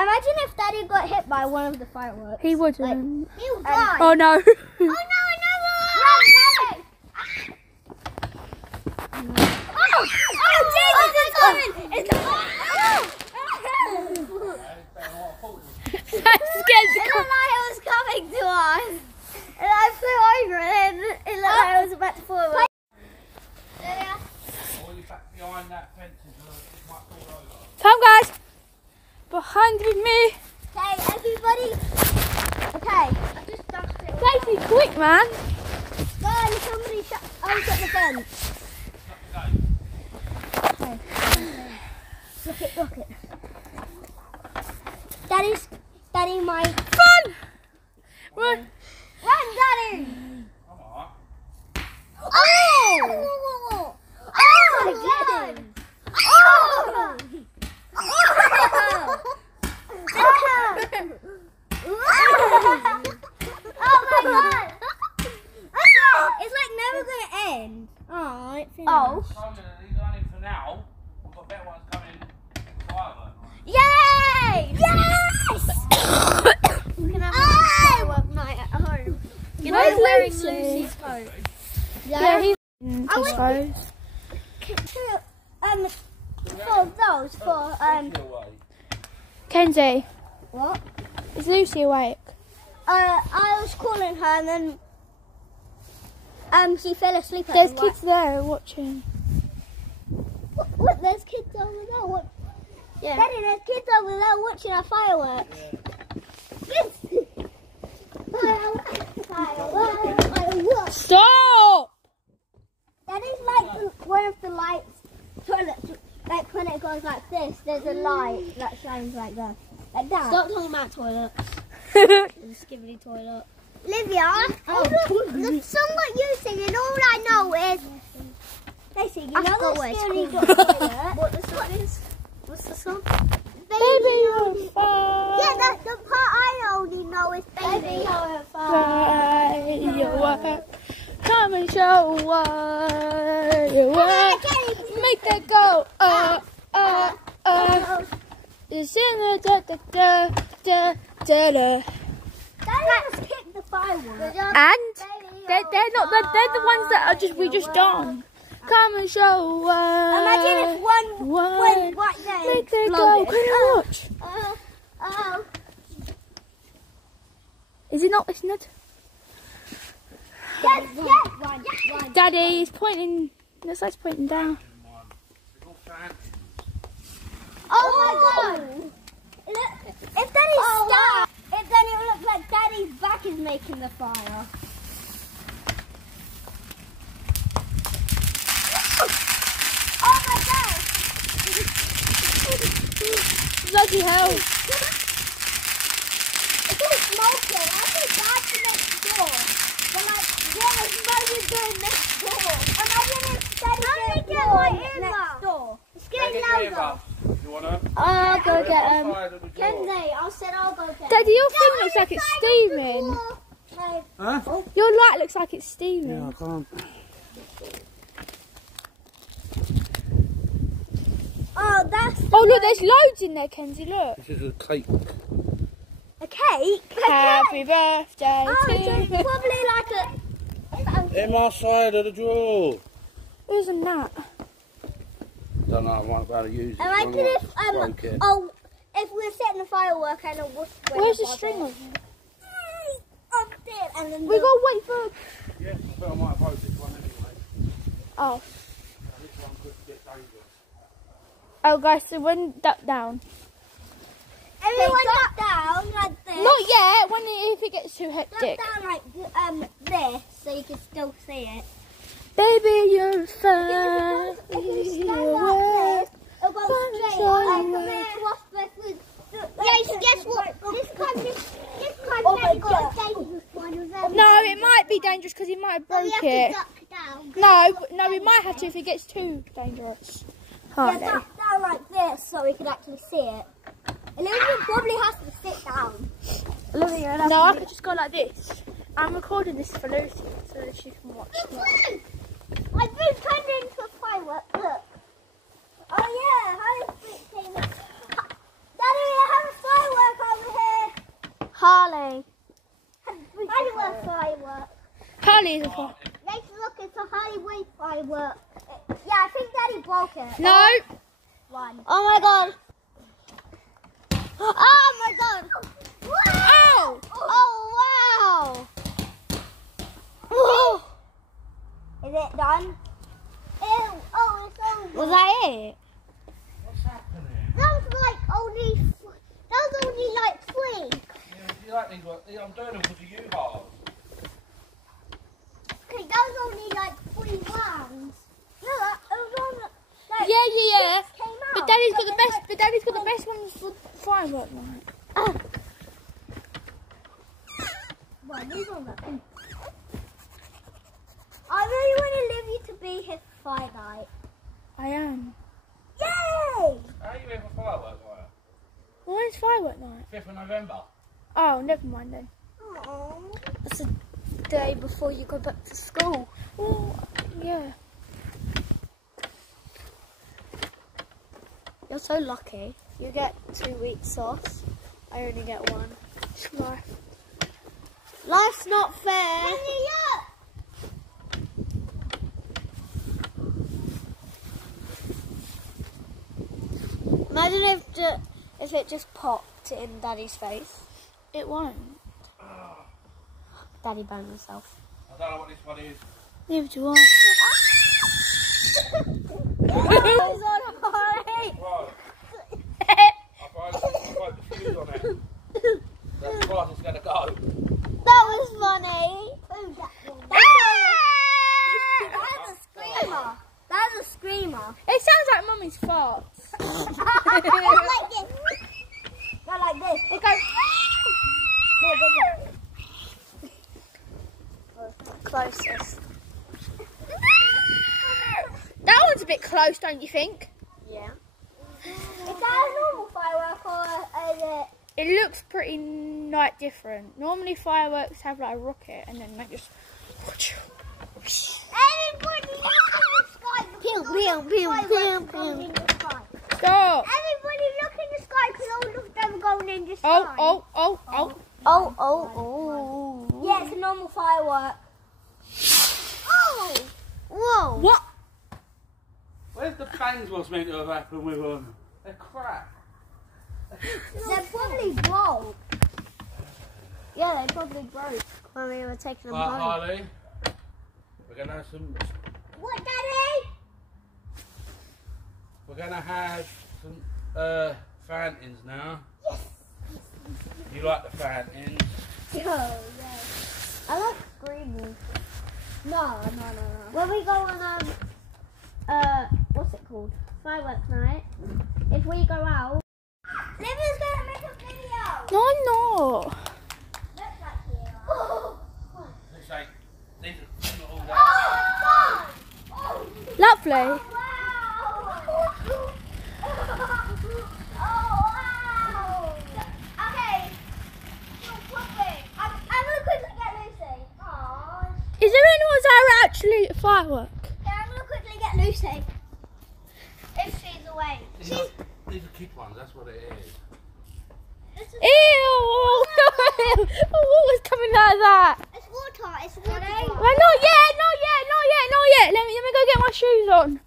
Imagine if Daddy got hit by one of the fireworks. He wouldn't. Like, he would die. Oh no. Oh no, another one! Run, Daddy! Oh, Jesus, it's coming! It's coming! That scared the It looked like it was coming to us. And I flew over it and it looked like I was about to fall over. Or you back behind that fence and it might fall over. Come guys. Behind with me. Okay, everybody. Okay, I just dumped it. Daisy, quick man. Guys, somebody shut the fence. Okay. Look it. Daddy, my Fun. Run. Run, Daddy! Come on. Oh! Oh my God! Oh! Oh my God! It's like never gonna end. Oh, it's finished. So these aren't in for now. We've got better ones coming for fireworks. Yay! Yes! We can have a firework night at home. You know, Where's wearing Lucy? Lucy's coat. Yeah, he's I went for Kenzie, what? is Lucy awake? I was calling her and then she fell asleep at There's the kids there watching. What? There's kids over there. What? Yeah. Daddy, there's kids over there watching our fireworks. Yes. Fireworks. Stop! That is like one of the lights. Like when it goes like this, there's a light that shines like that. Like that. Stop talking about toilets. The skibbity toilet. Livia, the song that you sing, and all I know is. Lacey, you know the skibbity toilet. What the song is? What's the song? Baby, you're fine. Yeah, that's the part I only know is Baby, you're Firework. Come and show what you want. Make that go. It's in the da. Let's kick the fireworks. And they're not. They're the ones that we just done. Come and show us. Imagine if one went right there. Make that go. Can you watch? Is it not? Isn't it? Yes. Daddy is pointing. Looks like he's pointing down. Oh my God! If Daddy stops, then it will look like Daddy's back is making the fire. Oh my God! Bloody hell! It's all smoking. I feel bad for next door. But like, what is smoking doing next door? Imagine if Daddy gets next door. It's getting louder. You wanna? I'll go get them. Kenzie, I said I'll go get Daddy, your thing looks like it's steaming. Huh? Your light looks like it's steaming. Yeah, I can't. Oh, that's. Oh look, there's loads in there, Kenzie. Look. This is a cake. A cake? Happy birthday Oh, to so you. it's probably like a. In my side of the drawer. Isn't that? Don't know, I might be able to use it. Imagine if if we're setting the firework and a whoosh. Where's the string of it? Up there, and then We gotta wait for. Yes, but I might vote this one anyway. Oh. This one could get dangerous. Oh guys, so when duck down. everyone duck down like this. Not yet. When if it gets too hectic. Duck down like this, so you can still see it. Baby, you're fine. If we stand like this, it'll go straight. Like the way to us, guess what? This kind goes dangerous one. No, it might be dangerous because he might have broke We have it. to duck down. No, we might have to if it gets too dangerous. Yeah, duck down like this so we can actually see it. Olivia probably has to sit down. No, I could just go like this. I'm recording this for Lucy so that she can watch. I've been turned into a firework. Look. Oh yeah, how is it? Daddy, I have a firework. Harley. Firework, firework. Harley is a firework. Let's look, it's a Hollywood firework. Yeah, I think Daddy broke it. No. One. Oh my god. Oh my god. Oh. Oh wow. Oh. Is it done? Ew. Oh, it's over. Was that it? What's happening? That was only like 3. Yeah, you like these ones? I'm doing them because of you, Hard. Okay, that was only like 3 rounds. No, it was on. Like, Yeah. Came out. But Daddy's got the best. But Daddy's got the best ones for firework night. Well, these ones are pink. I really want to leave you to be here for fire night. I am. Yay! How are you here for firework night? When's firework night? 5th of November. Oh, never mind then. Aww. That's the day before you go back to school. Well, yeah. You're so lucky. You get 2 weeks off. I only get 1. It's life. Life's not fair. Imagine if it just popped in Daddy's face. It won't. Daddy banged himself. I don't know what this one is. Neither do I. Right. I've got the fuse on it. That's as far as it's going to go. That was funny. That's a screamer. That's a screamer. It sounds like Mummy's farts. Not like this. Not like this. It goes. No, it goes like closest. That one's a bit close, don't you think? Yeah. Is that a normal firework or is it? It looks pretty like different. Normally fireworks have like a rocket and then they just. Everybody look in the sky. Pew, pew, pew, pew, pew. In the sky. Stop! Everybody look in the sky because all of them are going in the sky. Oh. Oh. Yeah, it's a normal firework. Oh. Whoa. What? Where's the bangs what's meant to have happened with them? They're crap. They're probably broke. Yeah, they probably broke when we were taking them Right, home. Harley. We're going to have some... What, Daddy? We're going to have some fountains now. Yes. You like the fountains? Oh, yeah. I like screaming. No. When we go on, what's it called? Fireworks night. If we go out... Livy's gonna make a video! No, I'm not. Look at you. This ain't... These are all that. Oh, Lovely. wow! Oh, wow! Okay. I'm gonna quickly get Lucy. Aww. Is there anyone that are actually a firework? Yeah, I'm gonna quickly get Lucy. If she's awake. These are kid ones, that's what it is. Ew! What was coming out of that? It's water. It's water. Well, not yet. Let me go get my shoes on.